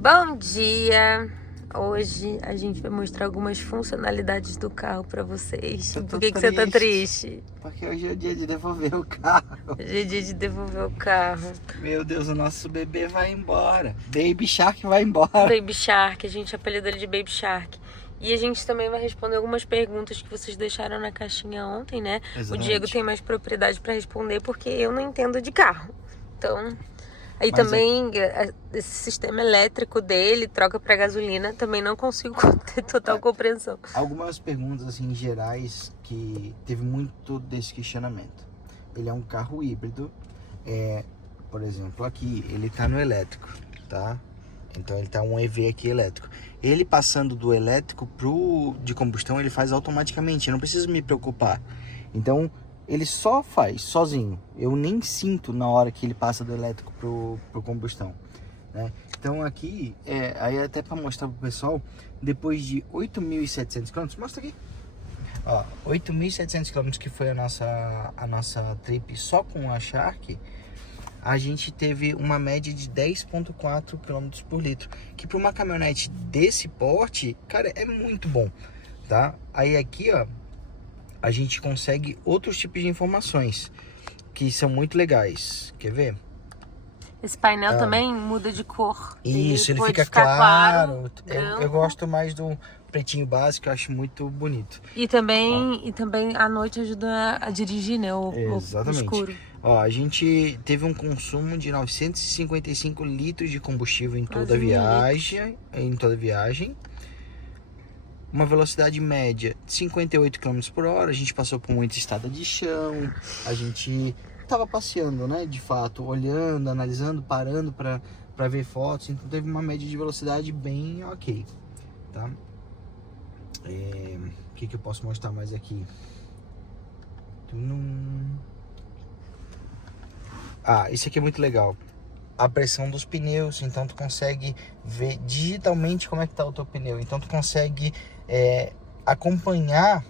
Bom dia! Hoje a gente vai mostrar algumas funcionalidades do carro pra vocês. Por que você tá triste? Porque hoje é o dia de devolver o carro. Hoje é dia de devolver o carro. Meu Deus, o nosso bebê vai embora. Baby Shark vai embora. Baby Shark, a gente apelidou ele de Baby Shark. E a gente também vai responder algumas perguntas que vocês deixaram na caixinha ontem, né? Exatamente. O Diego tem mais propriedade pra responder porque eu não entendo de carro. Então... Aí também, esse sistema elétrico dele, troca para gasolina, também não consigo ter total compreensão. Algumas perguntas, assim, gerais, que teve muito desse questionamento. Ele é um carro híbrido, por exemplo, aqui, ele tá no elétrico, tá? Então ele tá um EV aqui elétrico. Ele passando do elétrico pro de combustão, ele faz automaticamente, eu não preciso me preocupar. Então... ele só faz sozinho. Eu nem sinto na hora que ele passa do elétrico pro combustão, né? Então aqui, aí até para mostrar pro pessoal, depois de 8.700 km, mostra aqui. Ó, 8.700 km que foi a nossa trip só com a Shark, a gente teve uma média de 10,4 km por litro, que para uma caminhonete desse porte, cara, é muito bom, tá? Aí aqui, ó, a gente consegue outros tipos de informações que são muito legais. Quer ver? Esse painel também muda de cor. Isso, ele fica claro. Eu gosto mais do pretinho básico, eu acho muito bonito. E também à noite ajuda a dirigir, né? O escuro. Ó, a gente teve um consumo de 955 litros de combustível em toda a viagem. Uma velocidade média de 58 km por hora. A gente passou por muita estrada de chão. A gente tava passeando, né? De fato, olhando, analisando, parando para ver fotos. Então teve uma média de velocidade bem ok, tá? O que eu posso mostrar mais aqui? Isso aqui é muito legal. A pressão dos pneus, então tu consegue ver digitalmente como é que tá o teu pneu. Então tu consegue acompanhar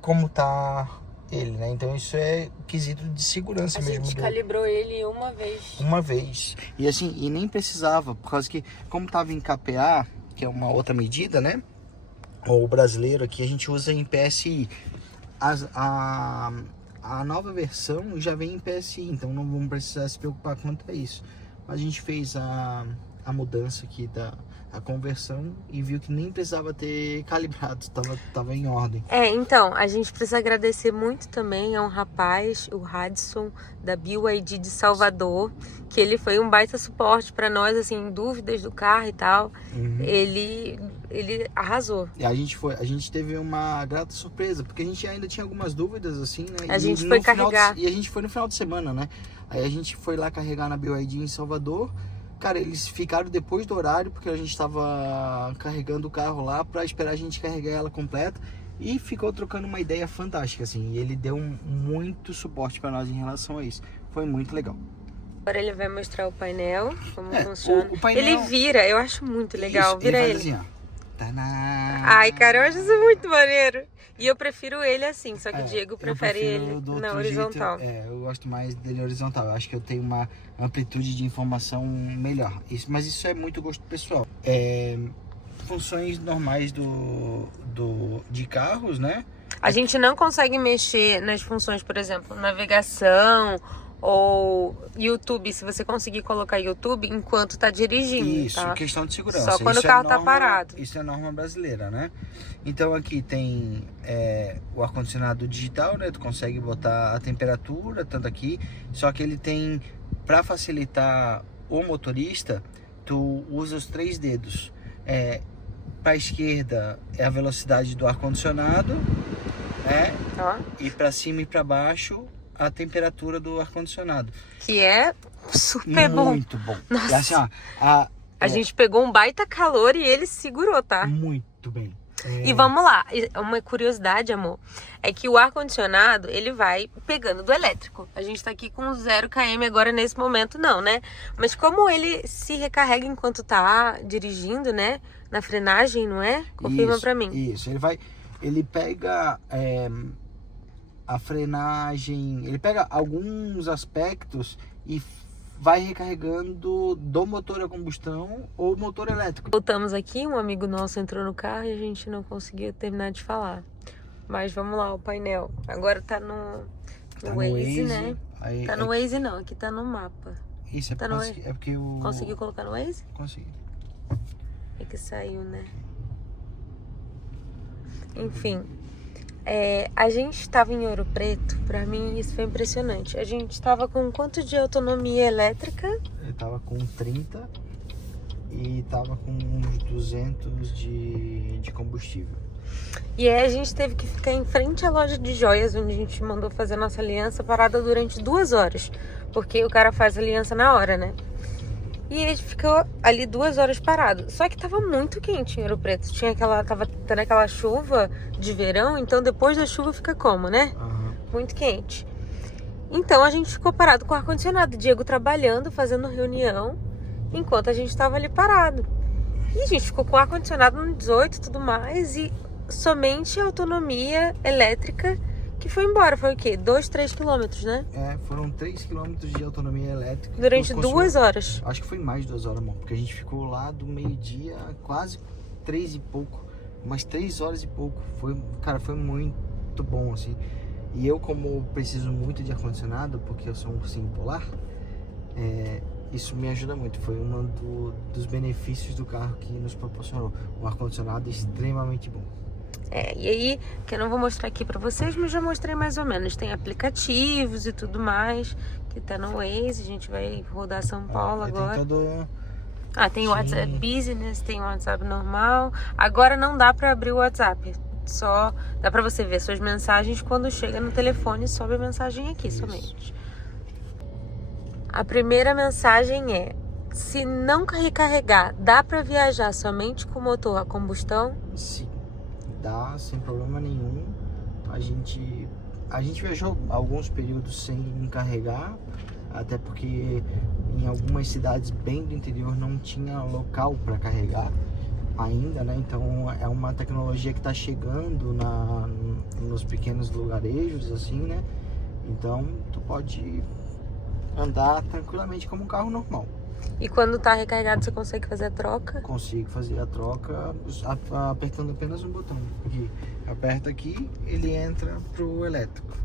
como tá ele, né? Então isso é quesito de segurança mesmo. A gente calibrou ele uma vez. E assim, e nem precisava, por causa que como tava em KPA, que é uma outra medida, né? O brasileiro aqui a gente usa em PSI. A nova versão já vem em PSI, então não vamos precisar se preocupar quanto a isso. Mas a gente fez a mudança aqui da conversão e viu que nem precisava ter calibrado, tava em ordem. Então, a gente precisa agradecer muito também a um rapaz, o Radisson, da BYD de Salvador, que ele foi um baita suporte para nós, assim, em dúvidas do carro e tal. Uhum. Ele arrasou. E a gente teve uma grata surpresa, porque a gente ainda tinha algumas dúvidas, assim, né? A gente foi carregar. E a gente foi no final de semana, né? Aí a gente foi lá carregar na BYD em Salvador. Cara, eles ficaram depois do horário, porque a gente tava carregando o carro lá pra esperar a gente carregar ela completa. E ficou trocando uma ideia fantástica, assim. E ele deu muito suporte pra nós em relação a isso. Foi muito legal. Agora ele vai mostrar o painel, como funciona. O painel... Ele vira, eu acho muito legal. Isso, vira ele. ele. Faz assim, ó. Ai, cara, eu acho isso muito maneiro. E eu prefiro ele assim, só que o Diego prefere ele na horizontal. Eu gosto mais dele horizontal. Eu acho que eu tenho uma amplitude de informação melhor. Mas isso é muito gosto pessoal. Funções normais de carros, né? A gente não consegue mexer nas funções, por exemplo, navegação ou YouTube, se você conseguir colocar YouTube enquanto tá dirigindo. Isso, tá? Questão de segurança. Só quando o carro tá parado. Isso é norma brasileira, né? Então aqui tem o ar-condicionado digital, né? Tu consegue botar a temperatura, tanto aqui. Só que ele tem, para facilitar o motorista, tu usa os 3 dedos. Para a esquerda é a velocidade do ar-condicionado, né? E para cima e para baixo a temperatura do ar-condicionado. Que é super bom. Muito bom. Nossa. E assim, ó, a gente pegou um baita calor e ele segurou, tá? Muito bem. E vamos lá, uma curiosidade, amor, é que o ar-condicionado, ele vai pegando do elétrico. A gente tá aqui com 0 km agora nesse momento, não, né? Mas como ele se recarrega enquanto tá dirigindo, né? Na frenagem, não é? Confirma pra mim. Isso, ele pega a frenagem, ele pega alguns aspectos e vai recarregando do motor a combustão ou motor elétrico. Voltamos aqui, um amigo nosso entrou no carro e a gente não conseguiu terminar de falar. Mas vamos lá, o painel. Agora tá no Waze, né? Aí, tá no Waze não, aqui tá no mapa. Isso, tá é porque o... Conseguiu colocar no Waze? Consegui. É que saiu, né? Enfim, a gente estava em Ouro Preto, pra mim isso foi impressionante. A gente estava com quanto de autonomia elétrica? Eu tava com 30 e tava com uns 200 de combustível. E aí a gente teve que ficar em frente à loja de joias, onde a gente mandou fazer a nossa aliança, parada durante 2 horas. Porque o cara faz aliança na hora, né? E a gente ficou ali 2 horas parado. Só que tava muito quente em Ouro Preto. Tava tendo aquela chuva de verão, então depois da chuva fica como, né? Uhum. Muito quente. Então a gente ficou parado com o ar-condicionado. Diego trabalhando, fazendo reunião, enquanto a gente tava ali parado. E a gente ficou com o ar-condicionado no 18 e tudo mais. E somente a autonomia elétrica que foi embora. Foi o quê? 2, 3 quilômetros, né? Foram 3 quilômetros de autonomia elétrica. Durante 2 horas. Acho que foi mais de 2 horas, amor. Porque a gente ficou lá do meio-dia, quase 3 e pouco. Umas 3 horas e pouco. Cara, foi muito bom, assim. E eu, como preciso muito de ar-condicionado, porque eu sou um ursinho polar, isso me ajuda muito. Foi dos benefícios do carro que nos proporcionou. Um ar-condicionado extremamente bom. E aí, que eu não vou mostrar aqui pra vocês, mas já mostrei mais ou menos. Tem aplicativos e tudo mais, que tá no Waze. A gente vai rodar São Paulo agora. Tem o WhatsApp Business, tem o WhatsApp normal. Agora não dá pra abrir o WhatsApp. Só dá pra você ver suas mensagens quando chega no telefone, sobe a mensagem aqui somente. A primeira mensagem é: se não recarregar, dá pra viajar somente com motor a combustão? Sim. Dá, sem problema nenhum. A gente viajou alguns períodos sem carregar, até porque em algumas cidades bem do interior não tinha local para carregar ainda, né? Então é uma tecnologia que está chegando nos pequenos lugarejos, assim, né? Então tu pode andar tranquilamente como um carro normal. E quando tá recarregado, você consegue fazer a troca? Consigo fazer a troca apertando apenas um botão. Aqui, aperta aqui, ele entra pro elétrico.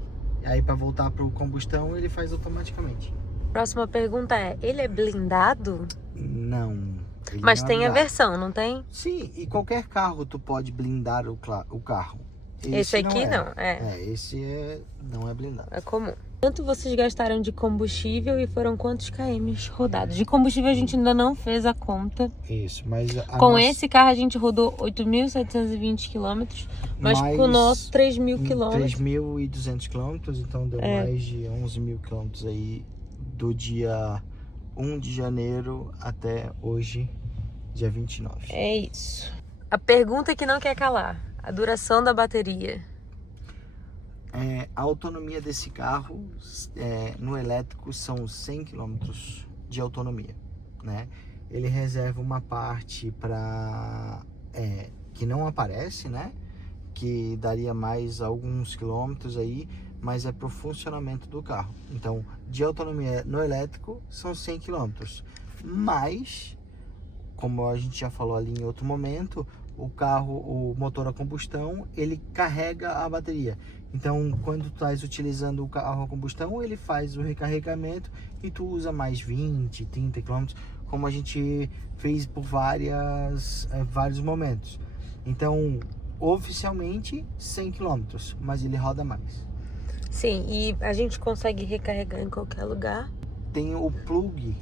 Aí para voltar pro combustão, ele faz automaticamente. Próxima pergunta é: ele é blindado? Não. Mas tem a versão, não tem? Sim, e qualquer carro tu pode blindar o carro. Esse aqui não, esse não é blindado. É comum. Quanto vocês gastaram de combustível e foram quantos km rodados? De combustível a gente ainda não fez a conta. Isso, mas... Esse carro a gente rodou 8.720 km, mas com o nosso 3.000 km. 3.200 km, então deu mais de 11.000 km aí do dia 1 de janeiro até hoje, dia 29. É isso. A pergunta que não quer calar: a duração da bateria. A autonomia desse carro no elétrico são 100 km de autonomia, né? Ele reserva uma parte para que não aparece, né? Que daria mais alguns quilômetros aí, mas é para o funcionamento do carro. Então, de autonomia no elétrico são 100 km, mas, como a gente já falou ali em outro momento, o motor a combustão, ele carrega a bateria. Então, quando tu estás utilizando o carro a combustão, ele faz o recarregamento e tu usa mais 20, 30 km, como a gente fez por vários momentos. Então, oficialmente 100 km, mas ele roda mais. Sim, e a gente consegue recarregar em qualquer lugar. Tem o plug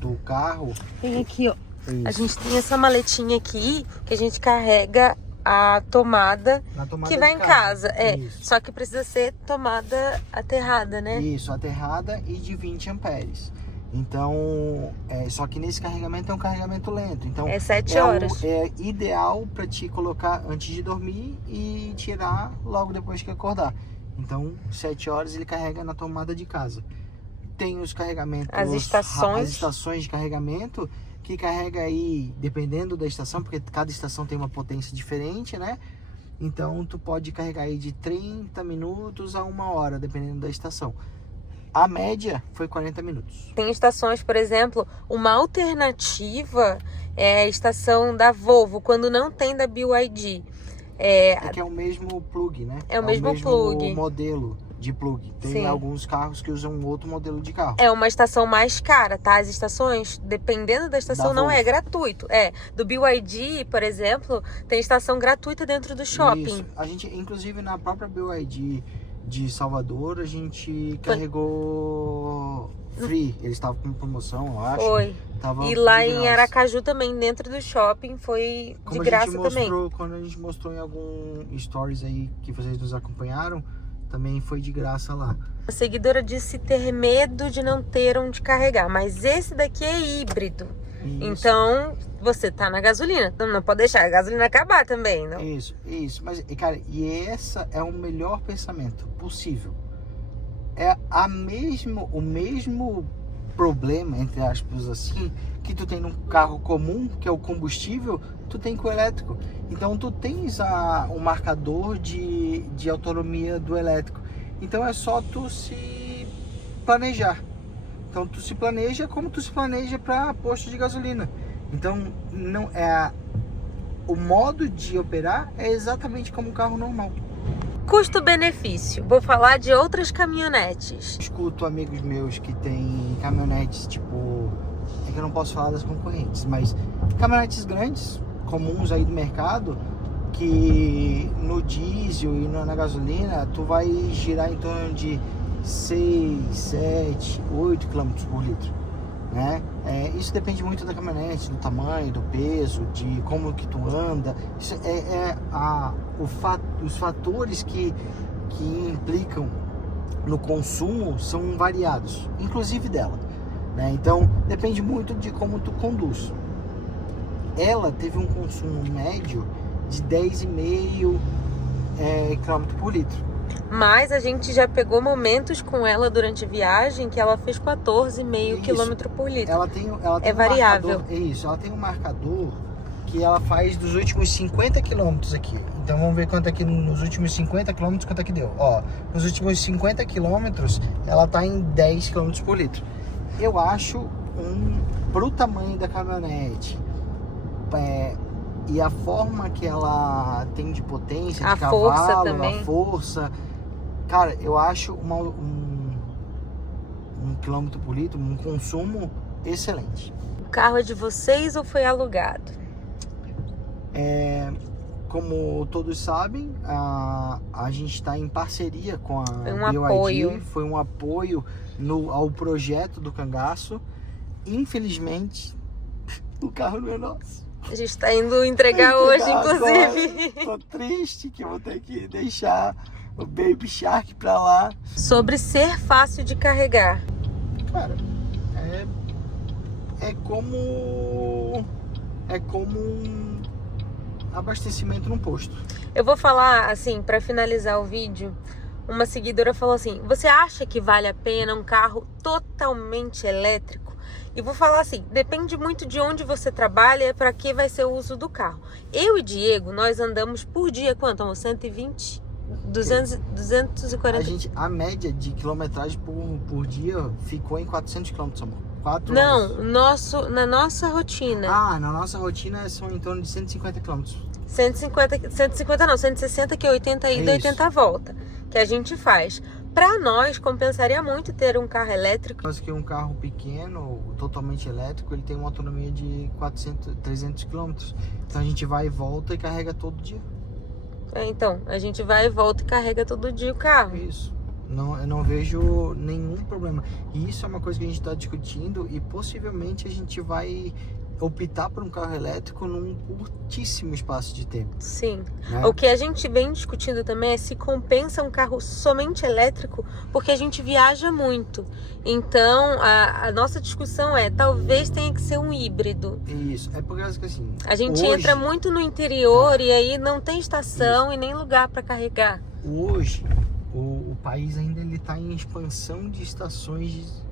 do carro. Tem aqui, ó. Isso. A gente tem essa maletinha aqui que a gente carrega a tomada que vai em casa. Só que precisa ser tomada aterrada, né? Isso, aterrada e de 20 amperes. Então, só que nesse carregamento é um carregamento lento. Então, 7 horas. É ideal para te colocar antes de dormir e tirar logo depois que acordar. Então, 7 horas ele carrega na tomada de casa. Tem os carregamentos, as estações de carregamento, que carrega aí, dependendo da estação, porque cada estação tem uma potência diferente, né? Então, tu pode carregar aí de 30 minutos a 1 hora, dependendo da estação. A média foi 40 minutos. Tem estações, por exemplo, uma alternativa é a estação da Volvo, quando não tem da BYD. Que é o mesmo plug, né? É o mesmo plug. Modelo de plug. Tem Sim. alguns carros que usam outro modelo de carro. É uma estação mais cara, tá? As estações, dependendo da estação, Da não Volvo. é gratuito. Do BYD, por exemplo, tem estação gratuita dentro do shopping. Isso. A gente, inclusive, na própria BYD de Salvador, a gente carregou free. Eles estavam com promoção, eu acho. Foi. Tava E lá de em graça. Aracaju também, dentro do shopping, foi Como de graça também. Quando a gente mostrou em algum stories aí que vocês nos acompanharam, também foi de graça lá. A seguidora disse ter medo de não ter onde carregar, mas esse daqui é híbrido. Isso. Então, você tá na gasolina. Então, não pode deixar a gasolina acabar também, não? Isso. Mas, cara, e essa é o melhor pensamento possível. É o mesmo problema, entre aspas, assim, que tu tem num carro comum, que é o combustível, tu tem com o elétrico. Então, tu tens um marcador de autonomia do elétrico. Então, é só tu se planejar. Então, tu se planeja como tu se planeja para posto de gasolina. Então, não o modo de operar é exatamente como um carro normal. Custo-benefício. Vou falar de outras caminhonetes. Escuto amigos meus que têm caminhonetes, tipo... É que eu não posso falar das concorrentes, mas caminhonetes grandes, comuns aí do mercado, que no diesel e na gasolina, tu vai girar em torno de 6, 7, 8 km por litro, né? Isso depende muito da caminhonete, do tamanho, do peso, de como que tu anda. Isso os fatores que implicam no consumo são variados, inclusive dela, né? Então depende muito de como tu conduz. Ela teve um consumo médio de 10,5 km por litro. Mas a gente já pegou momentos com ela durante a viagem que ela fez 14,5 km por litro. Ela tem variável. Ela tem um marcador que ela faz dos últimos 50 km aqui. Então vamos ver quanto aqui nos últimos 50 km, quanto é que deu. Ó, nos últimos 50 km ela tá em 10 km por litro. Eu acho pro tamanho da caminhonete, e a forma que ela tem de potência, de cavalo, a força, cara, eu acho um quilômetro por litro, um consumo excelente. O carro é de vocês ou foi alugado? Como todos sabem, a gente está em parceria com a BYD. Apoio. Foi um apoio ao projeto do Cangaço. Infelizmente, o carro não é nosso. A gente tá indo entregar hoje, inclusive. Tô triste que eu vou ter que deixar o Baby Shark pra lá. Sobre ser fácil de carregar. Cara, é como um abastecimento num posto. Eu vou falar, assim, pra finalizar o vídeo, uma seguidora falou assim: você acha que vale a pena um carro totalmente elétrico? E vou falar assim, depende muito de onde você trabalha e para que vai ser o uso do carro. Eu e Diego, nós andamos por dia, quanto, amor? 120? 240? A média de quilometragem por dia ficou em 400 km, amor. 4 Não, horas. na nossa rotina. Na nossa rotina são em torno de 150 km. 150 não, 160 que é 80 ida e 80 volta, que a gente faz. Para nós, compensaria muito ter um carro elétrico. Mas que um carro pequeno, totalmente elétrico, ele tem uma autonomia de 300 km. Então a gente vai e volta e carrega todo dia. Então, a gente vai e volta e carrega todo dia o carro. Isso. Eu não vejo nenhum problema. E isso é uma coisa que a gente está discutindo e possivelmente a gente vai optar por um carro elétrico num curtíssimo espaço de tempo. Sim. Né? O que a gente vem discutindo também é se compensa um carro somente elétrico, porque a gente viaja muito. Então, a nossa discussão talvez tenha que ser um híbrido. Isso. É porque assim... A gente entra muito no interior e aí não tem estação e nem lugar para carregar. Hoje, o país ainda está em expansão de estações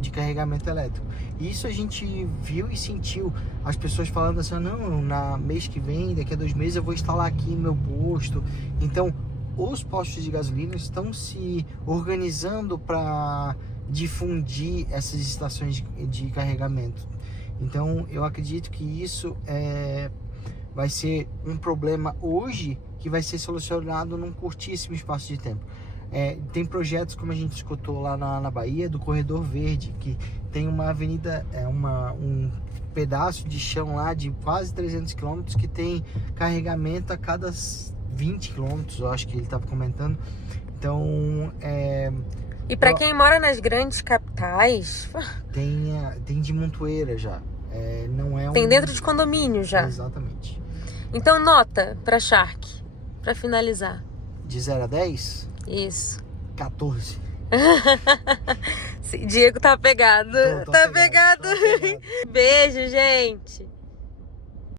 de carregamento elétrico. Isso a gente viu e sentiu as pessoas falando assim: não, mês que vem, daqui a 2 meses eu vou instalar aqui meu posto. Então os postos de gasolina estão se organizando para difundir essas estações de carregamento. Então eu acredito que isso vai ser um problema hoje que vai ser solucionado num curtíssimo espaço de tempo. Tem projetos, como a gente escutou lá na Bahia, do Corredor Verde, que tem uma avenida, um pedaço de chão lá de quase 300 km que tem carregamento a cada 20 km, eu acho que ele estava comentando. Então, e para quem mora nas grandes capitais, tem de montoeira já. Não é tem dentro de condomínio já. Exatamente. Então, nota para Shark, para finalizar. De 0 a 10? Isso. 14. Diego tá pegado. Tô Tá pegado. pegado. Beijo, gente.